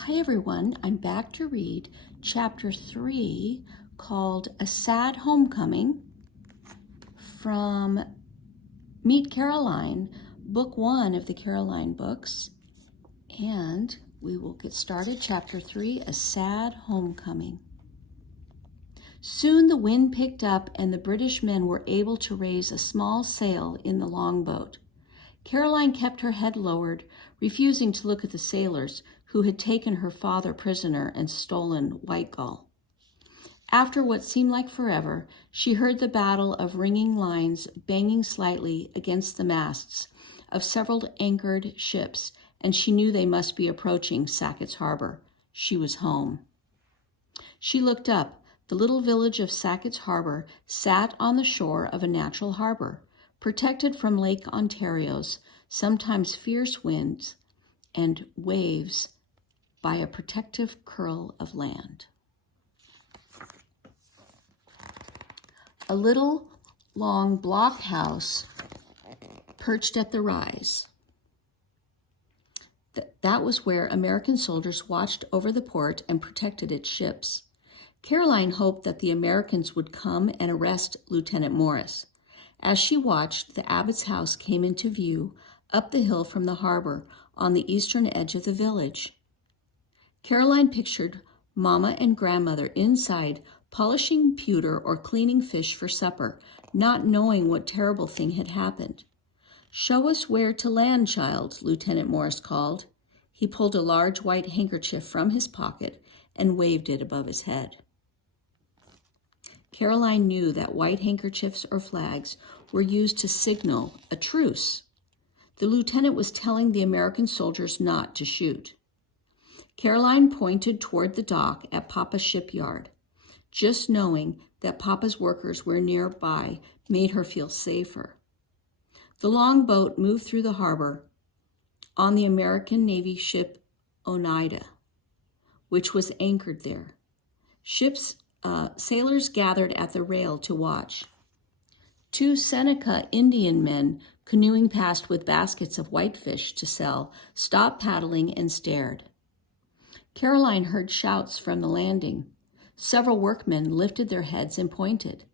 Hi everyone, I'm back to read chapter 3 called A Sad Homecoming from Meet Caroline, book 1 of the Caroline books. And we will get started. Chapter 3, A Sad Homecoming. Soon the wind picked up and the British men were able to raise a small sail in the longboat. Caroline kept her head lowered, refusing to look at the sailors who had taken her father prisoner and stolen White Gull. After what seemed like forever, she heard the battle of ringing lines banging slightly against the masts of several anchored ships, and she knew they must be approaching Sackett's Harbor. She was home. She looked up. The little village of Sackett's Harbor sat on the shore of a natural harbor, protected from Lake Ontario's sometimes fierce winds and waves by a protective curl of land. A little long block house perched at the rise. That was where American soldiers watched over the port and protected its ships. Caroline hoped that the Americans would come and arrest Lieutenant Morris. As she watched, the abbot's house came into view up the hill from the harbor on the eastern edge of the village. Caroline pictured Mama and Grandmother inside, polishing pewter or cleaning fish for supper, not knowing what terrible thing had happened. "Show us where to land, child," Lieutenant Morris called. He pulled a large white handkerchief from his pocket and waved it above his head. Caroline knew that white handkerchiefs or flags were used to signal a truce. The lieutenant was telling the American soldiers not to shoot. Caroline pointed toward the dock at Papa's shipyard. Just knowing that Papa's workers were nearby made her feel safer. The longboat moved through the harbor on the American Navy ship Oneida, which was anchored there. Sailors gathered at the rail to watch. Two Seneca Indian men canoeing past with baskets of whitefish to sell stopped paddling and stared. Caroline heard shouts from the landing. Several workmen lifted their heads and pointed.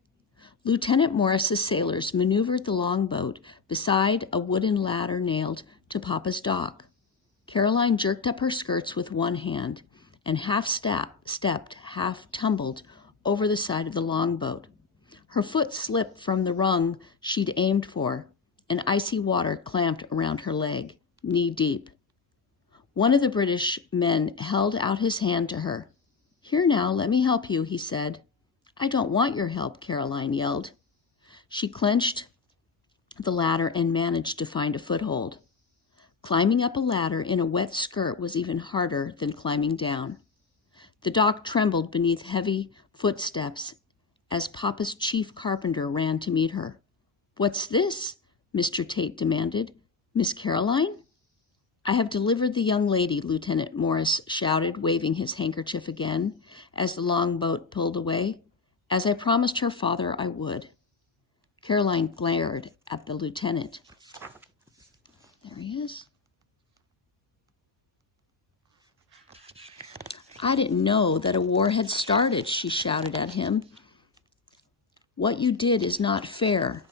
Lieutenant Morris's sailors maneuvered the longboat beside a wooden ladder nailed to Papa's dock. Caroline jerked up her skirts with one hand and half stepped, half tumbled over the side of the longboat. Her foot slipped from the rung she'd aimed for, and icy water clamped around her leg, knee-deep. One of the British men held out his hand to her. "Here now, let me help you," he said. "I don't want your help," Caroline yelled. She clenched the ladder and managed to find a foothold. Climbing up a ladder in a wet skirt was even harder than climbing down. The dock trembled beneath heavy footsteps as Papa's chief carpenter ran to meet her. "What's this?" Mr. Tate demanded. "Miss Caroline?" "I have delivered the young lady," Lieutenant Morris shouted, waving his handkerchief again as the longboat pulled away, "as I promised her father I would." Caroline glared at the lieutenant. There he is. "I didn't know that a war had started," she shouted at him. "What you did is not fair."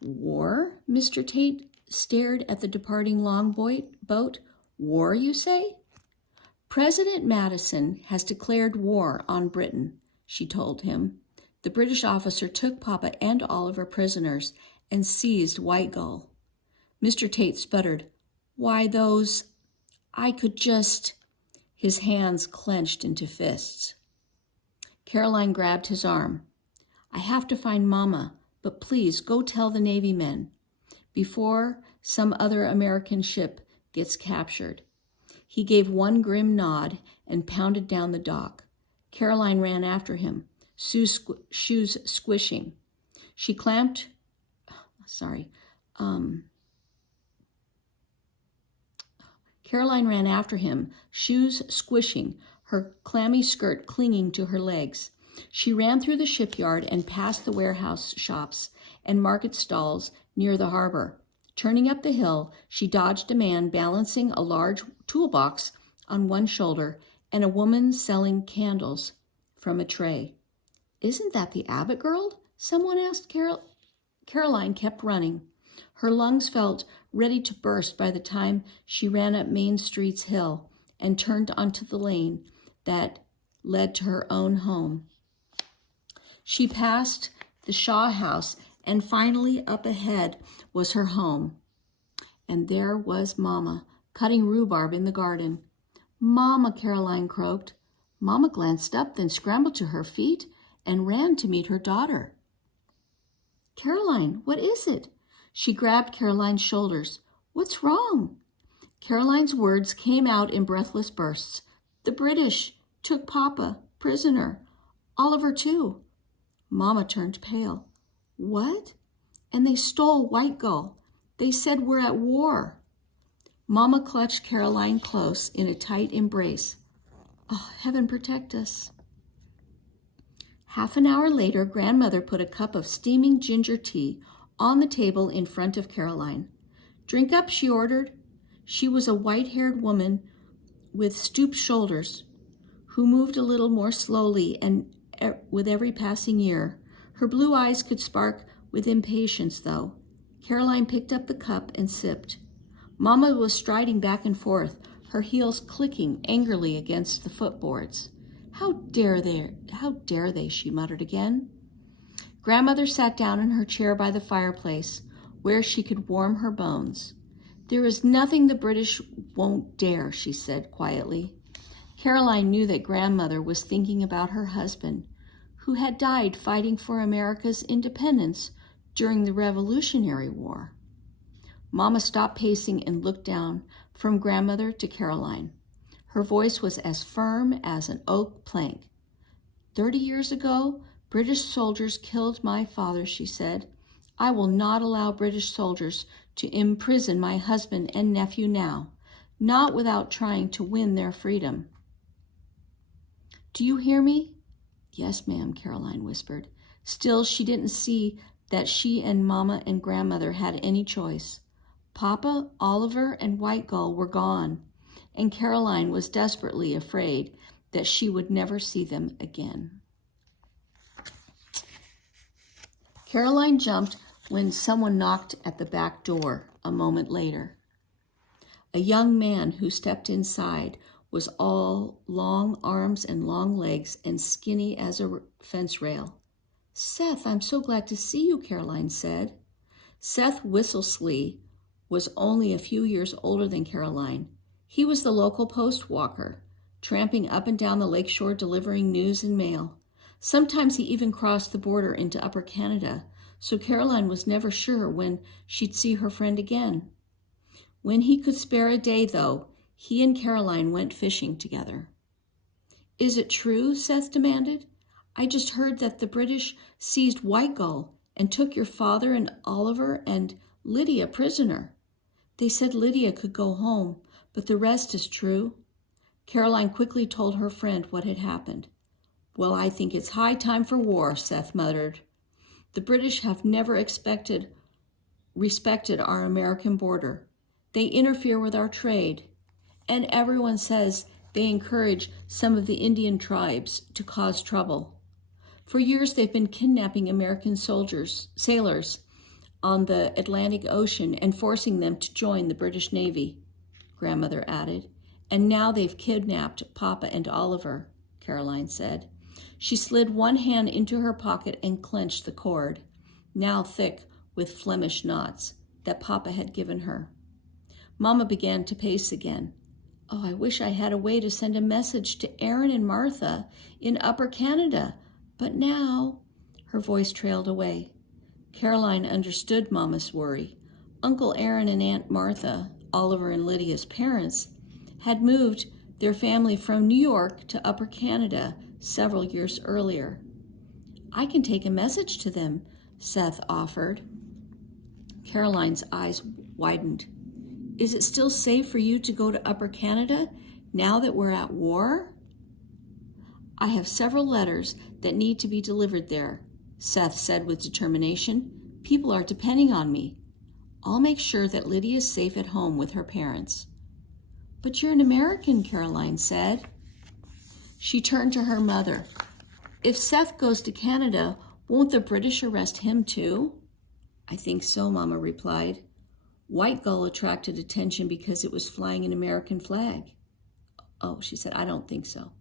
"War?" Mr. Tate stared at the departing longboat. "War, you say?" "President Madison has declared war on Britain," she told him. "The British officer took Papa and Oliver prisoners and seized White Gull." Mr. Tate sputtered. "Why, I could just—" His hands clenched into fists. Caroline grabbed his arm. "I have to find Mama, but please go tell the Navy men before some other American ship gets captured." He gave one grim nod and pounded down the dock. Caroline ran after him, shoes squishing. Caroline ran after him, shoes squishing, her clammy skirt clinging to her legs. She ran through the shipyard and past the warehouse shops and market stalls near the harbor. Turning up the hill, she dodged a man balancing a large toolbox on one shoulder and a woman selling candles from a tray. "Isn't that the Abbott girl?" someone asked. Caroline kept running. Her lungs felt ready to burst by the time she ran up Main Street's hill and turned onto the lane that led to her own home. She passed the Shaw house, and finally up ahead was her home. And there was Mama, cutting rhubarb in the garden. "Mama," Caroline croaked. Mama glanced up, then scrambled to her feet and ran to meet her daughter. "Caroline, what is it?" She grabbed Caroline's shoulders. "What's wrong?" Caroline's words came out in breathless bursts. "The British took Papa prisoner. Oliver, too." Mama turned pale. "What?" "And they stole White Gull. They said we're at war." Mama clutched Caroline close in a tight embrace. "Oh, heaven protect us." Half an hour later, Grandmother put a cup of steaming ginger tea on the table in front of Caroline. "Drink up," she ordered. She was a white-haired woman with stooped shoulders, who moved a little more slowly and with every passing year. Her blue eyes could spark with impatience, though. Caroline picked up the cup and sipped. Mama was striding back and forth, her heels clicking angrily against the footboards. How dare they, she muttered again. Grandmother sat down in her chair by the fireplace, where she could warm her bones. "There is nothing the British won't dare," she said quietly. Caroline knew that Grandmother was thinking about her husband, who had died fighting for America's independence during the Revolutionary War. Mama stopped pacing and looked down from Grandmother to Caroline. Her voice was as firm as an oak plank. 30 years ago, British soldiers killed my father," she said. "I will not allow British soldiers to imprison my husband and nephew now, not without trying to win their freedom." "Do you hear me?" "Yes, ma'am," Caroline whispered. Still, she didn't see that she and Mama and Grandmother had any choice. Papa, Oliver, and White Gull were gone, and Caroline was desperately afraid that she would never see them again. Caroline jumped when someone knocked at the back door a moment later. A young man who stepped inside was all long arms and long legs and skinny as a fence rail. "Seth, I'm so glad to see you," Caroline said. Seth Whistlesley was only a few years older than Caroline. He was the local post walker, tramping up and down the lakeshore delivering news and mail. Sometimes he even crossed the border into Upper Canada, so Caroline was never sure when she'd see her friend again. When he could spare a day, though, he and Caroline went fishing together. "Is it true?" Seth demanded. "I just heard that the British seized White Gull and took your father and Oliver and Lydia prisoner. They said Lydia could go home, but the rest is true." Caroline quickly told her friend what had happened. "Well, I think it's high time for war," Seth muttered. "The British have never respected our American border. They interfere with our trade, and everyone says they encourage some of the Indian tribes to cause trouble. For years, they've been kidnapping American sailors on the Atlantic Ocean and forcing them to join the British Navy," Grandmother added. "And now they've kidnapped Papa and Oliver," Caroline said. She slid one hand into her pocket and clenched the cord, now thick with Flemish knots, that Papa had given her. Mama began to pace again. "Oh, I wish I had a way to send a message to Aaron and Martha in Upper Canada, but now—" Her voice trailed away. Caroline understood Mama's worry. Uncle Aaron and Aunt Martha, Oliver and Lydia's parents, had moved their family from New York to Upper Canada several years earlier. "I can take a message to them," Seth offered. Caroline's eyes widened. "Is it still safe for you to go to Upper Canada now that we're at war?" "I have several letters that need to be delivered there," Seth said with determination. "People are depending on me. I'll make sure that Lydia is safe at home with her parents." But you're an American, Caroline said. She turned to her mother. If Seth goes to Canada, won't the British arrest him too? I think so, Mama replied. White Gull attracted attention because it was flying an American flag. Oh, she said, I don't think so.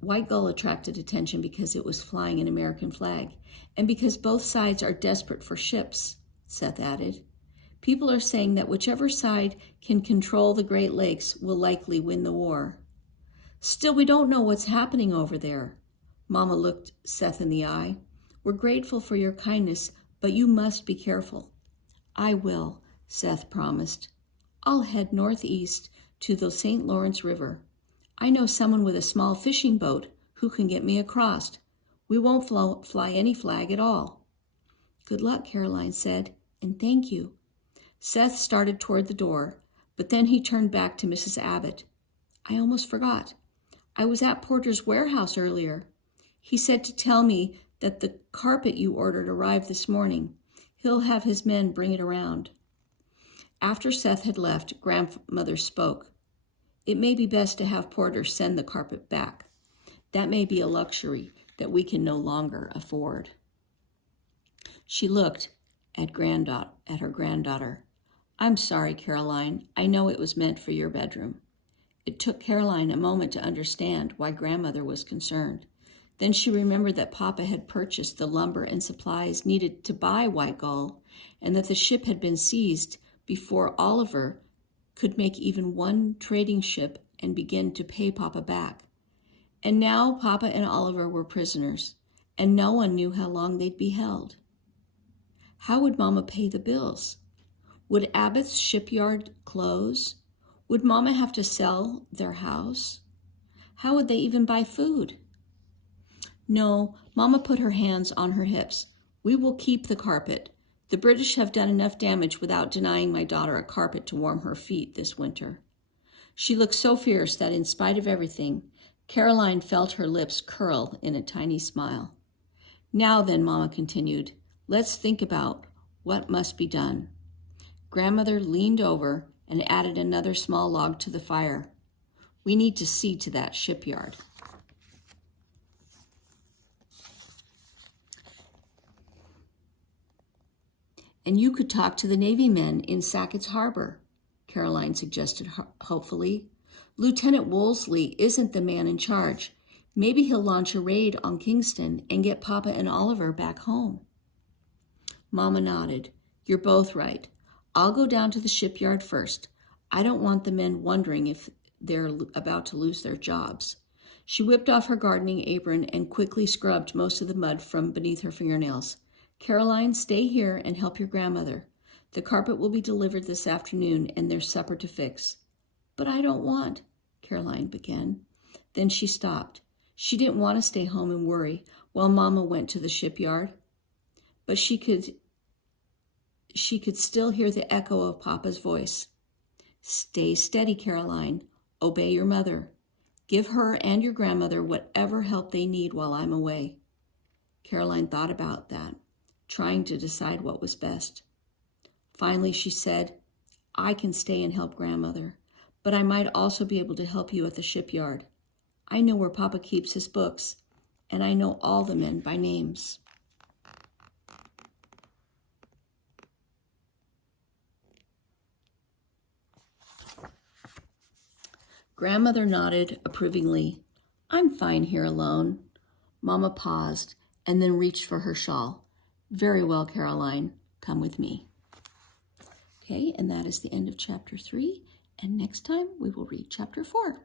White Gull attracted attention because it was flying an American flag, and because both sides are desperate for ships, Seth added. People are saying that whichever side can control the Great Lakes will likely win the war. Still, we don't know what's happening over there. Mama looked Seth in the eye. We're grateful for your kindness, but you must be careful. I will, Seth promised. I'll head northeast to the St. Lawrence River. I know someone with a small fishing boat who can get me across. We won't fly any flag at all. Good luck, Caroline said, and thank you. Seth started toward the door, but then he turned back to Mrs. Abbott. I almost forgot. I was at Porter's warehouse earlier. He said to tell me that the carpet you ordered arrived this morning. He'll have his men bring it around. After Seth had left, Grandmother spoke. It may be best to have Porter send the carpet back. That may be a luxury that we can no longer afford. She looked at her granddaughter. I'm sorry, Caroline. I know it was meant for your bedroom. It took Caroline a moment to understand why Grandmother was concerned. Then she remembered that Papa had purchased the lumber and supplies needed to buy White Gull, and that the ship had been seized before Oliver could make even one trading ship and begin to pay Papa back. And now Papa and Oliver were prisoners, and no one knew how long they'd be held. How would Mama pay the bills? Would Abbott's shipyard close? Would Mama have to sell their house? How would they even buy food? No, Mama put her hands on her hips. We will keep the carpet. The British have done enough damage without denying my daughter a carpet to warm her feet this winter. She looked so fierce that in spite of everything, Caroline felt her lips curl in a tiny smile. Now then, Mama continued, let's think about what must be done. Grandmother leaned over and added another small log to the fire. We need to see to that shipyard. And you could talk to the Navy men in Sackett's Harbor, Caroline suggested hopefully. Lieutenant Wolseley isn't the man in charge. Maybe he'll launch a raid on Kingston and get Papa and Oliver back home. Mama nodded. You're both right. I'll go down to the shipyard first. I don't want the men wondering if they're about to lose their jobs. She whipped off her gardening apron and quickly scrubbed most of the mud from beneath her fingernails. Caroline, stay here and help your grandmother. The carpet will be delivered this afternoon and there's supper to fix. But I don't want, Caroline began. Then she stopped. She didn't want to stay home and worry while Mama went to the shipyard. But she could still hear the echo of Papa's voice. Stay steady, Caroline. Obey your mother. Give her and your grandmother whatever help they need while I'm away. Caroline thought about that, trying to decide what was best. Finally, she said, I can stay and help Grandmother, but I might also be able to help you at the shipyard. I know where Papa keeps his books, and I know all the men by names. Grandmother nodded approvingly. I'm fine here alone. Mama paused and then reached for her shawl. Very well, Caroline. Come with me. Okay, and that is the end of chapter 3. And next time we will read chapter 4.